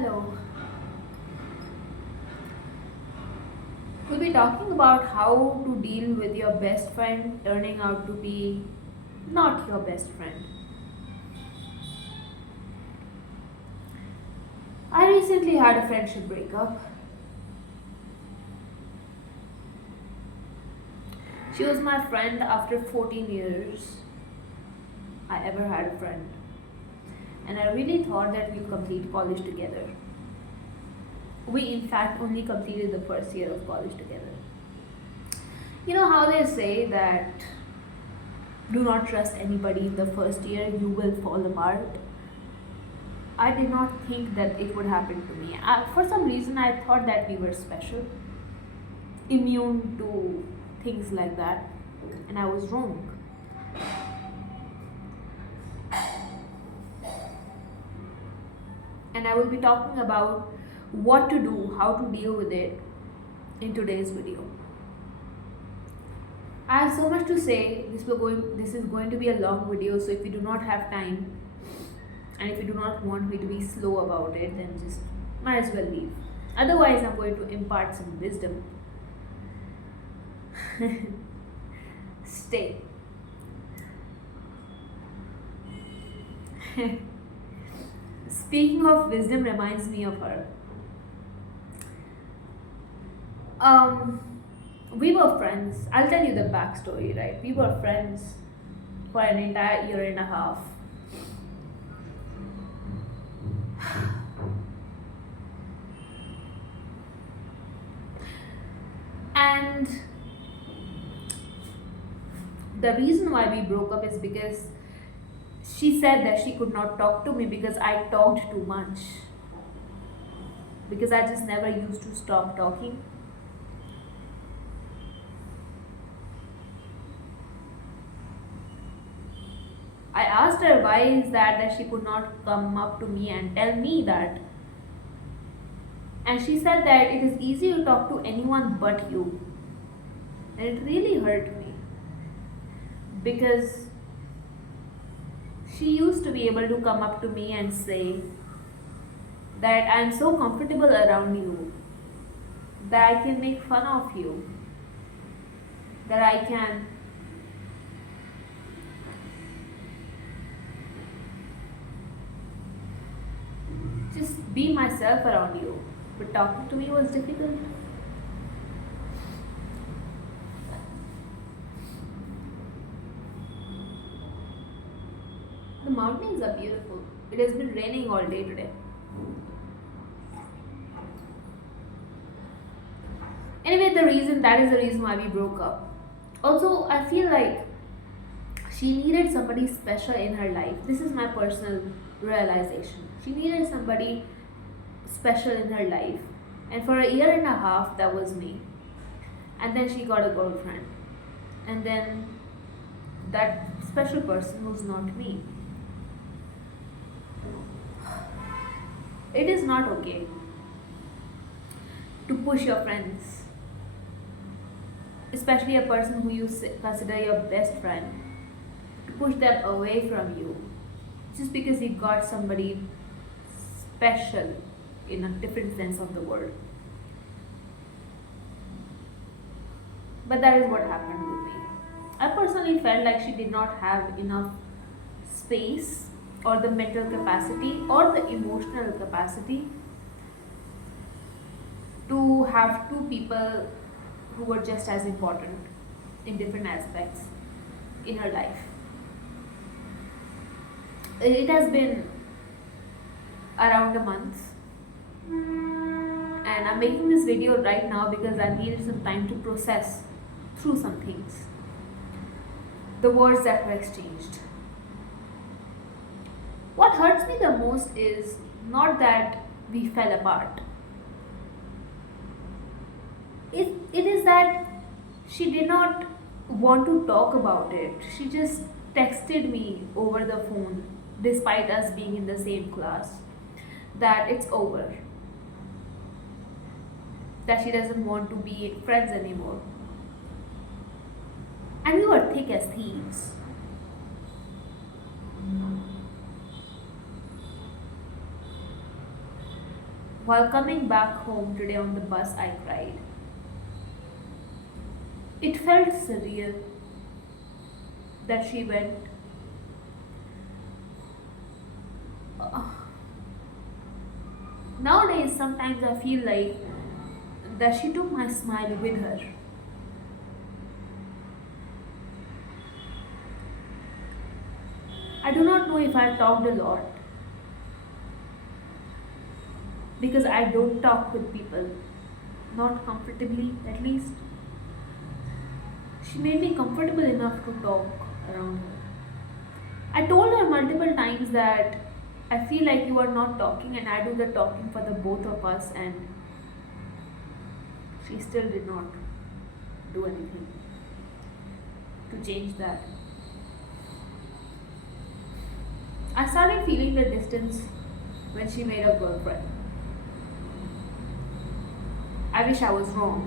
Hello. We'll be talking about how to deal with your best friend turning out to be not your best friend. I recently had a friendship breakup. She was my friend after 14 years I ever had a friend. And I really thought that we'd complete college together. We, in fact, only completed the first year of college together. You know how they say that do not trust anybody in the first year, you will fall apart? I did not think that it would happen to me. For some reason, I thought that we were special, immune to things like that, and I was wrong. And I will be talking about what to do, how to deal with it in today's video. I have so much to say. This is going to be a long video, so if you do not have time and if you do not want me to be slow about it, then just might as well leave. Otherwise, I'm going to impart some wisdom. Stay. Speaking of wisdom reminds me of her. Um, we were friends. I'll tell you the backstory, right? We were friends for an entire year and a half. And the reason why we broke up is because she said that she could not talk to me because I talked too much. Because I just never used to stop talking. I asked her why is that she could not come up to me and tell me that. And she said that it is easy to talk to anyone but you. And it really hurt me. Because she used to be able to come up to me and say that I am so comfortable around you, that I can make fun of you, that I can just be myself around you. But talking to me was difficult. The mountains are beautiful. It has been raining all day today. Anyway, that is the reason why we broke up. Also, I feel like she needed somebody special in her life. This is my personal realization. She needed somebody special in her life. And for a year and a half, that was me. And then she got a girlfriend. And then that special person was not me. It is not okay to push your friends, especially a person who you consider your best friend, to push them away from you just because you got somebody special in a different sense of the word. But that is what happened with me. I personally felt like she did not have enough space or the mental capacity or the emotional capacity to have two people who were just as important in different aspects in her life. It has been around a month, and I'm making this video right now because I needed some time to process through some things, the words that were exchanged. What hurts me the most is not that we fell apart. It is that she did not want to talk about it. She just texted me over the phone, despite us being in the same class, that it's over, that she doesn't want to be friends anymore. And we were thick as thieves. While coming back home today on the bus, I cried. It felt surreal that she went. Uh, Nowadays, sometimes I feel like that she took my smile with her. I do not know if I talked a lot because I don't talk with people, not comfortably at least. She made me comfortable enough to talk around her. I told her multiple times that I feel like you are not talking and I do the talking for the both of us, and she still did not do anything to change that. I started feeling the distance when she made a girlfriend. I wish I was wrong,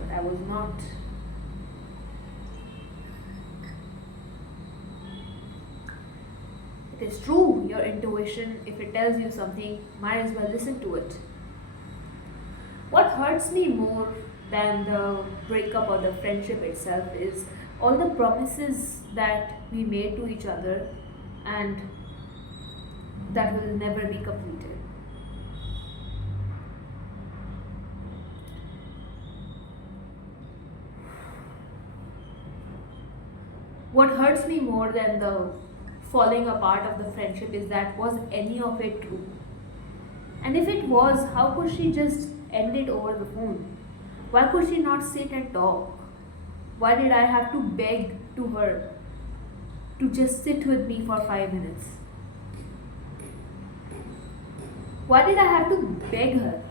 but I was not. It is true, your intuition, if it tells you something, might as well listen to it. What hurts me more than the breakup or the friendship itself is all the promises that we made to each other and that will never be completed. What hurts me more than the falling apart of the friendship is that was any of it true? And if it was, how could she just end it over the phone? Why could she not sit and talk? Why did I have to beg to her to just sit with me for 5 minutes? Why did I have to beg her?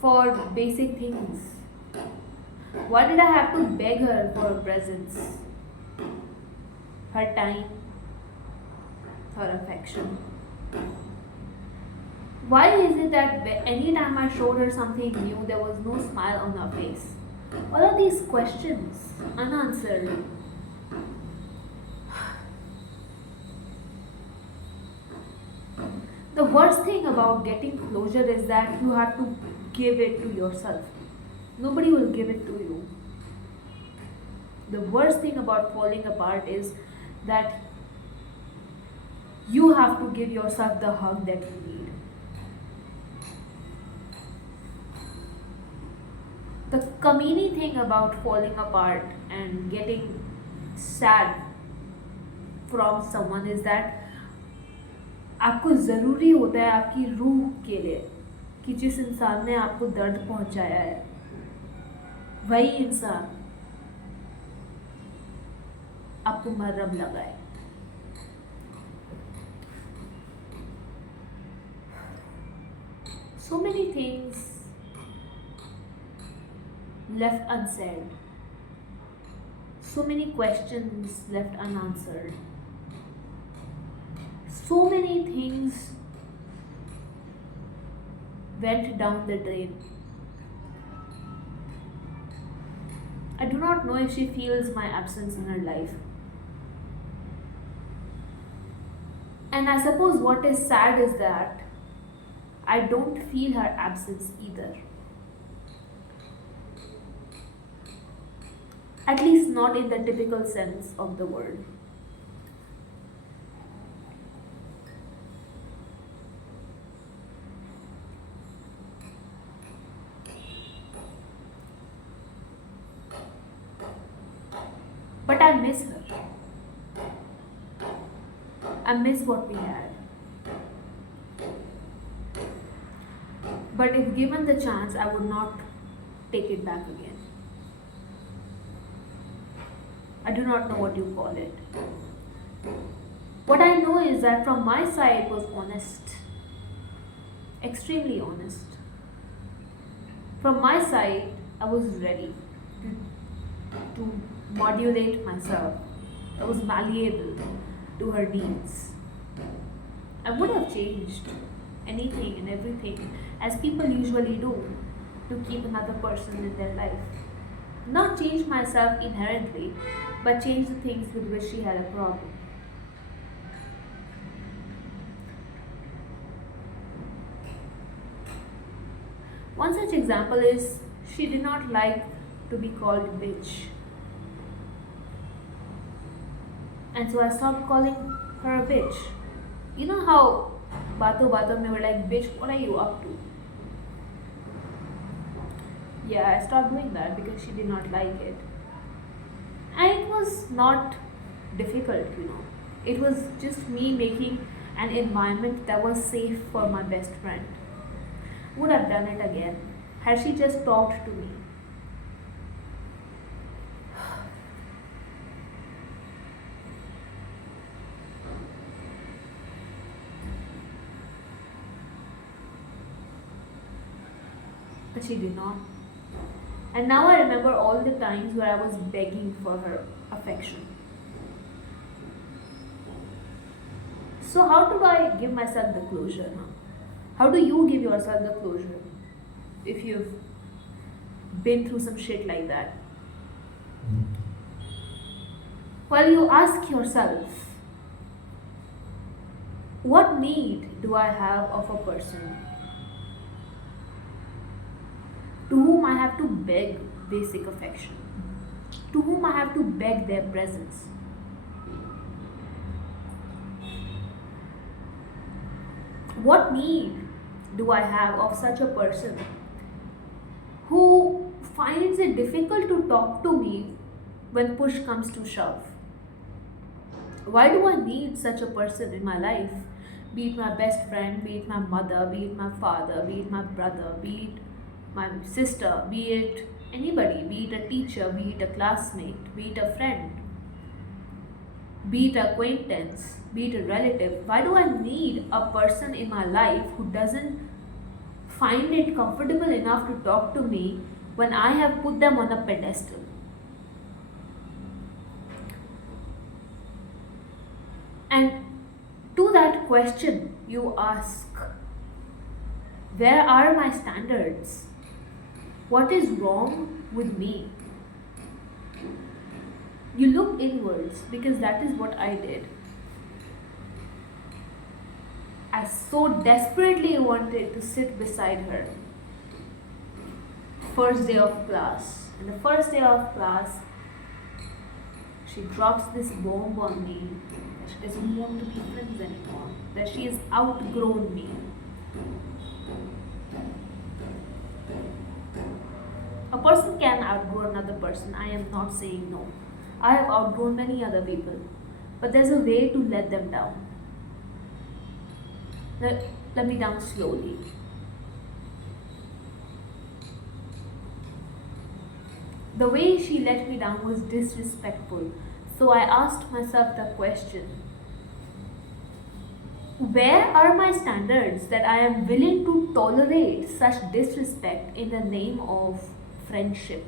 For basic things. Why did I have to beg her for her presence, her time, her affection? Why is it that anytime I showed her something new, there was no smile on her face? All of these questions unanswered. The worst thing about getting closure is that you have to give it to yourself. Nobody will give it to you. The worst thing about falling apart is that you have to give yourself the hug that you need. The kamini thing about falling apart and getting sad from someone is that आपको ज़रूरी होता है आपकी रूह के लिए कि जिस इंसान ने आपको दर्द पहुंचाया है वही इंसान आपको मरहम लगाए. So many things left unsaid, so many questions left unanswered, so many things went down the drain. I do not know if she feels my absence in her life. And I suppose what is sad is that I don't feel her absence either. At least not in the typical sense of the word. But I miss her. I miss what we had. But if given the chance, I would not take it back again. I do not know what you call it. What I know is that from my side it was honest, extremely honest. From my side, I was ready to modulate myself. I was malleable to her needs. I would have changed anything and everything, as people usually do, to keep another person in their life. Not change myself inherently, but change the things with which she had a problem. One such example is she did not like to be called bitch. And so I stopped calling her a bitch. You know how bato bato me were like, bitch, what are you up to? Yeah, I stopped doing that because she did not like it. And it was not difficult, It was just me making an environment that was safe for my best friend. Would have done it again had she just talked to me. But she did not. And now I remember all the times where I was begging for her affection. So, how do I give myself the closure now? How do you give yourself the closure if you've been through some shit like that? Well, you ask yourself, what need do I have of a person to whom I have to beg basic affection, to whom I have to beg their presence? What need do I have of such a person who finds it difficult to talk to me when push comes to shove? Why do I need such a person in my life? Be it my best friend, be it my mother, be it my father, be it my brother, be it my sister, be it anybody, be it a teacher, be it a classmate, be it a friend, be it acquaintance, be it a relative. Why do I need a person in my life who doesn't find it comfortable enough to talk to me when I have put them on a pedestal? And to that question, you ask, where are my standards? What is wrong with me? You look inwards because that is what I did. I so desperately wanted to sit beside her. First day of class. And the first day of class, she drops this bomb on me that she doesn't want to be friends anymore, that she has outgrown me. A person can outgrow another person. I am not saying no. I have outgrown many other people. But there's a way to let them down. Let me down slowly. The way she let me down was disrespectful. So I asked myself the question, where are my standards that I am willing to tolerate such disrespect in the name of friendship?